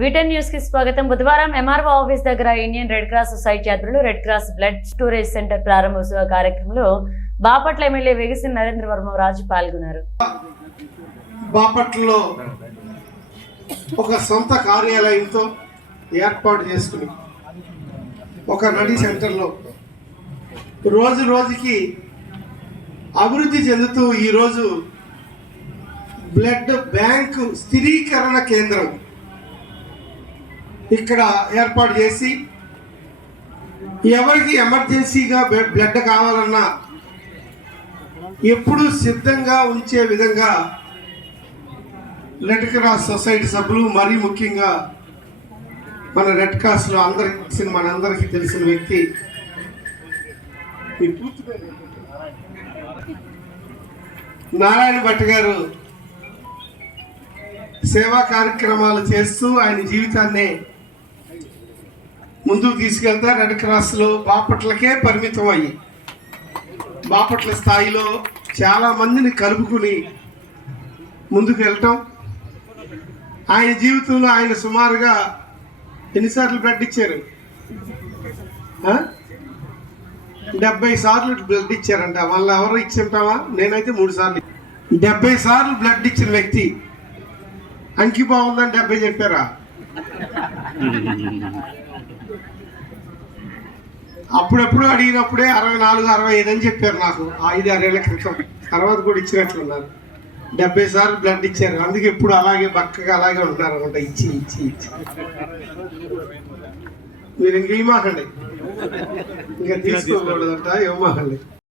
వీటెన్ news కి స్వాగతం. బుధవారం ఎంఆర్ఓ ఆఫీస్ దగ్గర ఇండియన్ రెడ్ క్రాస్ సొసైటీ ఆధ్వర్యంలో red cross blood storage centre ప్రారంభోత్సవ కార్యక్రమంలో బాపట్ల ఎమ్మెల్యే వెగిసిన నరేంద్ర వర్మ రాజు పాల్గొన్నారు. బాపట్లలో ఒక సొంత కార్యాలయంతో ఏర్పాటు చేసుకుని ఒక నడి సెంటర్లో రోజు రోజుకి అభివృద్ధి చెందుతూ ఈరోజు బ్లడ్ బ్యాంకు స్థిరీకరణ కేంద్రం ఇక్కడ ఏర్పాటు చేసి ఎవరికి ఎమర్జెన్సీగా బ్లడ్ కావాలన్నా ఎప్పుడు సిద్ధంగా ఉంచే విధంగా రెడ్ క్రాస్ సొసైటీ సభ్యులు, మరీ ముఖ్యంగా మన రెడ్ క్రాస్లో మనందరికీ తెలిసిన వ్యక్తి నారాయణ భట్ గారు సేవా కార్యక్రమాలు చేస్తూ ఆయన జీవితాన్ని ముందుకు తీసుకెళ్తా రెడ్ క్రాస్లో బాపట్లకే పరిమితం అయ్యి బాపట్ల స్థాయిలో చాలా మందిని కలుపుకుని ముందుకు వెళ్ళటం. ఆయన జీవితంలో ఆయన సుమారుగా ఎన్నిసార్లు బ్లడ్ ఇచ్చారు? 70 సార్లు బ్లడ్ ఇచ్చారంట. వాళ్ళు ఎవరు ఇచ్చింటావా? నేనైతే 3 సార్లు. 70 సార్లు బ్లడ్ ఇచ్చిన వ్యక్తి అంకి బాగుందని 70 చెప్పారా? అప్పుడెప్పుడు అడిగినప్పుడే 64, 65 అని చెప్పారు నాకు 5-6 ఏళ్ల క్రితం. తర్వాత కూడా ఇచ్చినట్లున్నారు. 70 సార్లు బ్లడ్ ఇచ్చారు. అందుకే ఎప్పుడు అలాగే బక్కగా అలాగే ఉంటున్నారు అనుకుంటా, ఇచ్చి ఇచ్చి ఇచ్చి. మీరు ఇంక ఇవ్వమాకండి, ఇంకా తీసుకోకూడదంట, ఇవ్వమాకండి.